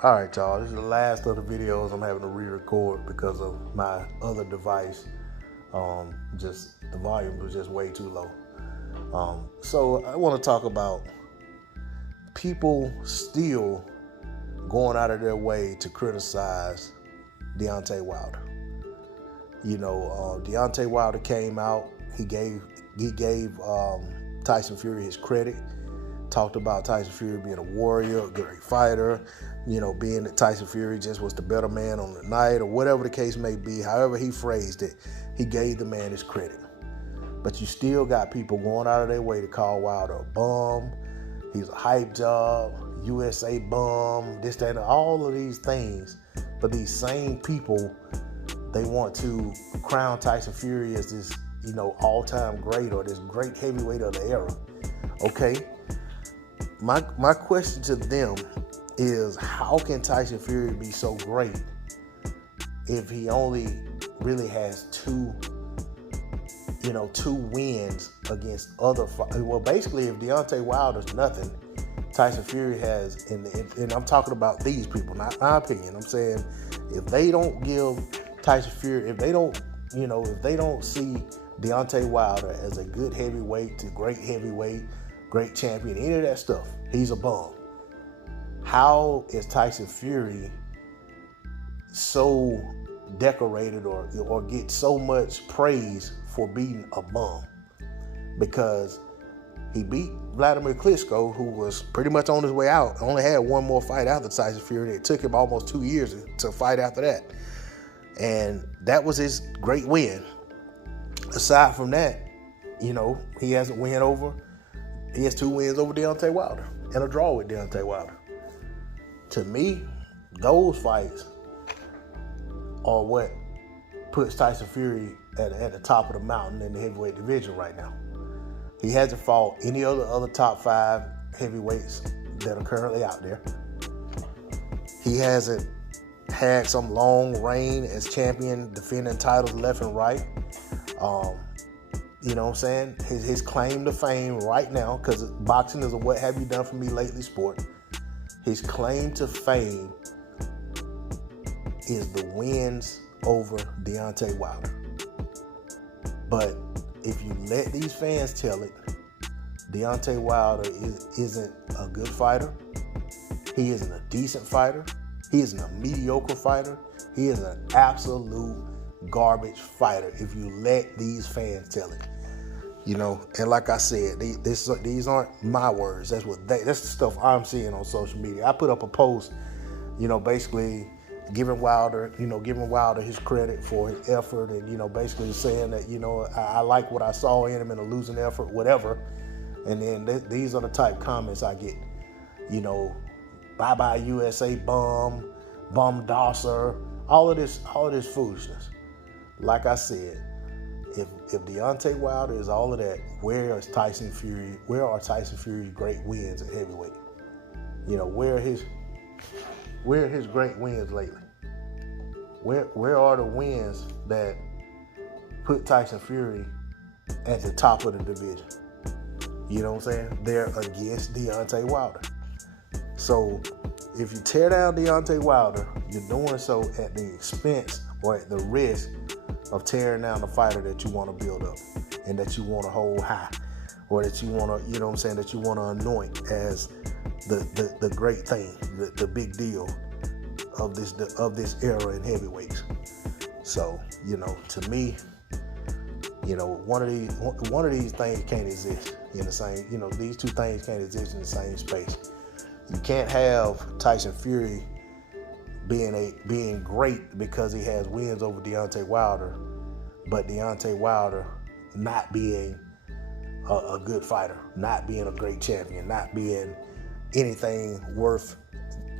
All right, y'all. This is the last of the videos I'm having to re-record because of my other device. Just the volume was just way too low. So I want to talk about people still going out of their way to criticize Deontay Wilder. Deontay Wilder came out. He gave Tyson Fury his credit. Talked about Tyson Fury being a warrior, a great fighter, being that Tyson Fury just was the better man on the night or whatever the case may be. However he phrased it, he gave the man his credit. But you still got people going out of their way to call Wilder a bum. He's a hype job, USA bum, this, that, and all of these things. But these same people, they want to crown Tyson Fury as this, all-time great or this great heavyweight of the era. Okay? My question to them is, how can Tyson Fury be so great if he only really has two wins against other fighters? Well, basically, if Deontay Wilder's nothing, Tyson Fury has, and I'm talking about these people, not my opinion. I'm saying if they don't give Tyson Fury, if they don't see Deontay Wilder as a good heavyweight to great heavyweight, great champion, any of that stuff, he's a bum. How is Tyson Fury so decorated or get so much praise for being a bum? Because he beat Vladimir Klitschko, who was pretty much on his way out, only had one more fight after Tyson Fury. It took him almost 2 years to fight after that. And that was his great win. Aside from that, he hasn't win over. He has 2 wins over Deontay Wilder and a draw with Deontay Wilder. To me, those fights are what puts Tyson Fury at the top of the mountain in the heavyweight division right now. He hasn't fought any other top 5 heavyweights that are currently out there. He hasn't had some long reign as champion, defending titles left and right. You know what I'm saying? His claim to fame right now, because boxing is a what have you done for me lately sport. His claim to fame is the wins over Deontay Wilder. But if you let these fans tell it, Deontay Wilder isn't a good fighter. He isn't a decent fighter. He isn't a mediocre fighter. He is an absolute garbage fighter if you let these fans tell it. And like I said, these aren't my words. That's the stuff I'm seeing on social media. I put up a post, basically giving Wilder his credit for his effort, and basically saying that I like what I saw in him in a losing effort, whatever. And then these are the type comments I get. Bye bye USA bum dosser, all of this foolishness. Like I said, if Deontay Wilder is all of that, where are Tyson Fury's great wins at heavyweight? Where are his great wins lately? Where are the wins that put Tyson Fury at the top of the division? You know what I'm saying? They're against Deontay Wilder. So if you tear down Deontay Wilder, you're doing so at the expense or at the risk of tearing down the fighter that you want to build up and that you want to hold high, or that you want to, that you want to anoint as the great thing, the big deal of this era in heavyweights. So, to me, one of these things can't exist in the same, these two things can't exist in the same space. You can't have Tyson Fury being great because he has wins over Deontay Wilder, but Deontay Wilder not being a good fighter, not being a great champion, not being anything worth,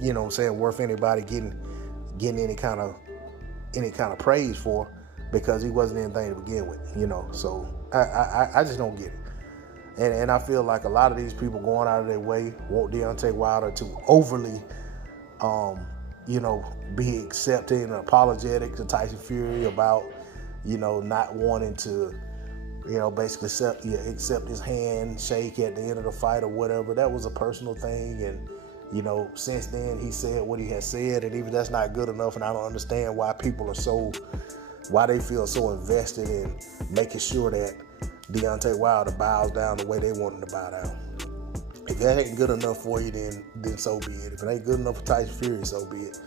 worth anybody getting any kind of praise for, because he wasn't anything to begin with, So I just don't get it. And I feel like a lot of these people going out of their way want Deontay Wilder to overly, be accepting and apologetic to Tyson Fury about, not wanting to, basically accept his handshake at the end of the fight or whatever. That was a personal thing, and Since then he said what he has said, and even that's not good enough. And I don't understand why they feel so invested in making sure that Deontay Wilder bows down the way they want him to bow down. If that ain't good enough for you, then so be it. If it ain't good enough for Tyson Fury, so be it.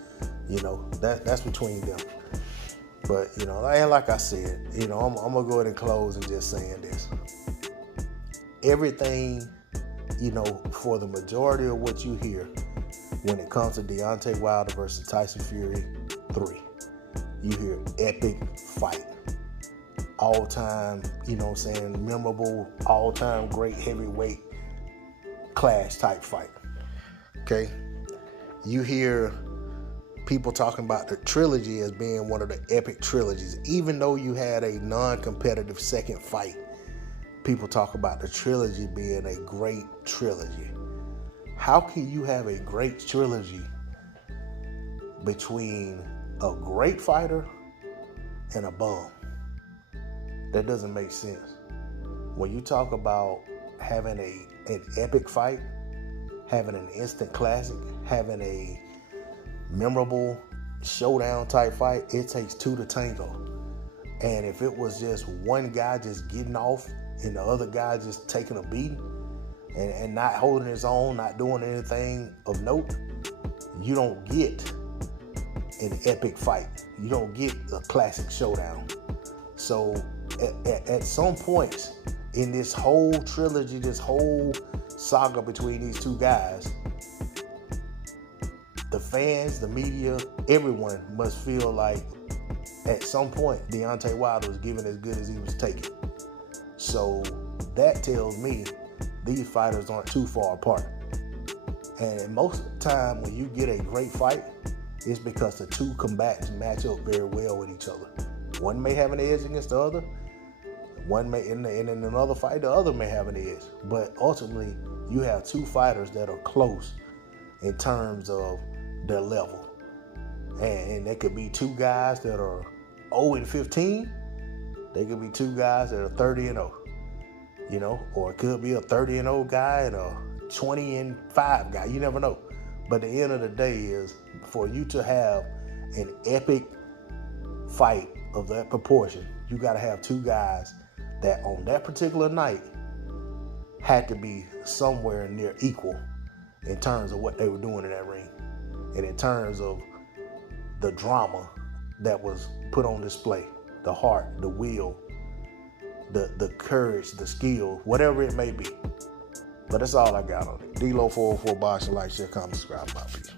That's between them. But, and like I said, I'm going to go ahead and close and just saying this. Everything, for the majority of what you hear when it comes to Deontay Wilder versus Tyson Fury 3, you hear epic fight. All-time, memorable, all-time great heavyweight clash type fight. Okay? You hear people talking about the trilogy as being one of the epic trilogies. Even though you had a non-competitive second fight, people talk about the trilogy being a great trilogy. How can you have a great trilogy between a great fighter and a bum? That doesn't make sense. When you talk about having an epic fight, having an instant classic, having a memorable showdown type fight, it takes two to tango. And if it was just one guy just getting off and the other guy just taking a beating and not holding his own, not doing anything of note, you don't get an epic fight. You don't get a classic showdown. So at some points in this whole trilogy, this whole saga between these two guys, the fans, the media, everyone must feel like at some point Deontay Wilder was giving as good as he was taking. So that tells me these fighters aren't too far apart. And most of the time when you get a great fight, it's because the two combatants match up very well with each other. One may have an edge against the other. One may, and in another fight, the other may have an edge. But ultimately, you have two fighters that are close in terms of their level. And they could be two guys that are 0-15. They could be two guys that are 30-0. Or it could be a 30-0 guy and a 20-5 guy. You never know. But the end of the day is for you to have an epic fight of that proportion, you got to have two guys that on that particular night had to be somewhere near equal in terms of what they were doing in that ring and in terms of the drama that was put on display, the heart, the will, the courage, the skill, whatever it may be. But that's all I got on it. D-Lo 404 Boxing, like, share, comment, subscribe, my peace.